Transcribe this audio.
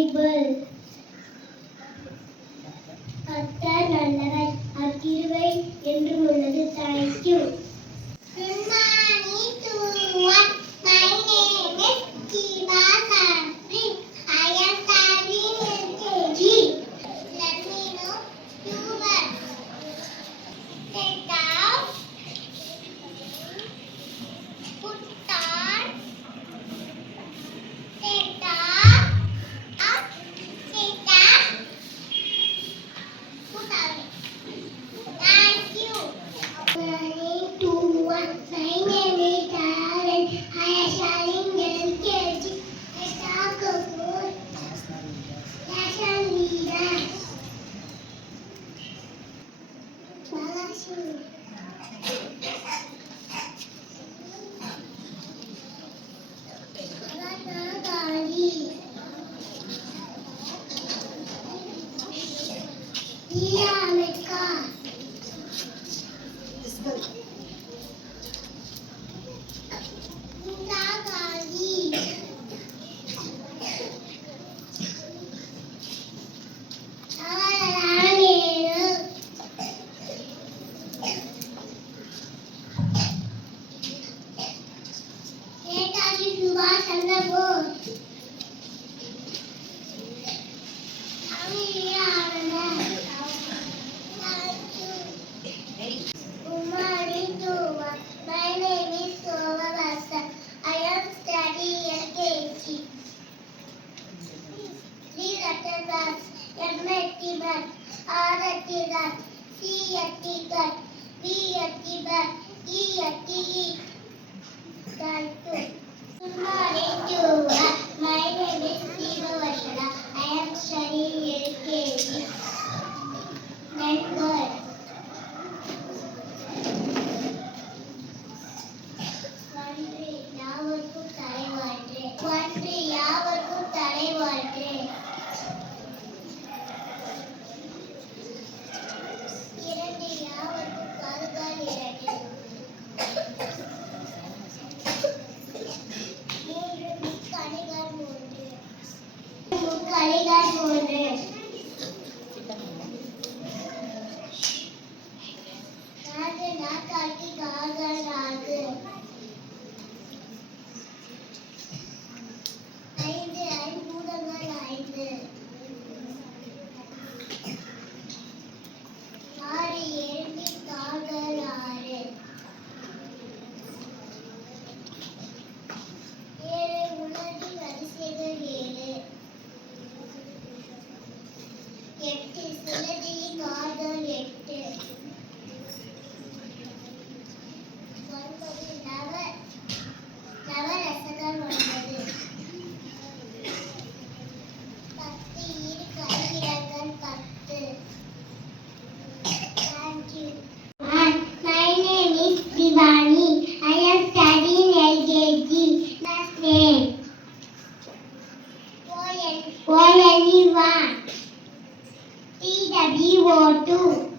பைபிள். கர்த்தர் நல்லவர், அக்கிருபை என்றும் உள்ளது. Thank you. Good morning to one. My name is Kiva Safri. I am studying LKG. Let me know two words. Take out, put on, take off, up, take off, put on. Thank you. Morning to one. My name is Karen. I am studying LKG. I talk about lesson leader. Maharashtra. Mahatma Gandhi. B.R. Ambedkar. Indira Gandhi. Jawaharlal Nehru. Netaji Subhash Chandra Bose. Swami Vivekananda. Thank you. Good morning to one. My name is Sova Basa. I am studying LKG. Three letter words. M at the bird, R at the rat, C at the gut, B at the bird, E at the e. Thank you. Good morning to one. My name is Siva Vashana. I am studying LKG. Next word. ஒன்று யாவர்க்கும் தலைவாழ்த்து. ஒன்று யாவர்க்கும் தலைவாழ்த்து. இரண்டு யாவர்க்கும் காதுகால் இரண்டு. மூன்று முக்கணிகள் மூன்று. முக்கணிகள் மூன்று. நான்கு நாற்காலி கால்கள் நான்கு. ஐந்து ஐம்பூதங்கள் ஐந்து. ஆறு எறும்பி கால்கள் ஆறு. ஏழு உலகி வரிசைகள் ஏழு. எட்டு சிலந்தி கால்கள் எட்டு. ஒன்பது நவரசங்கள் ஒன்பது. பத்து இரு கைவிரல்கள் பத்து. Thank you. My name is Divani. I am studying LKG. Last name ONE1 TWO2.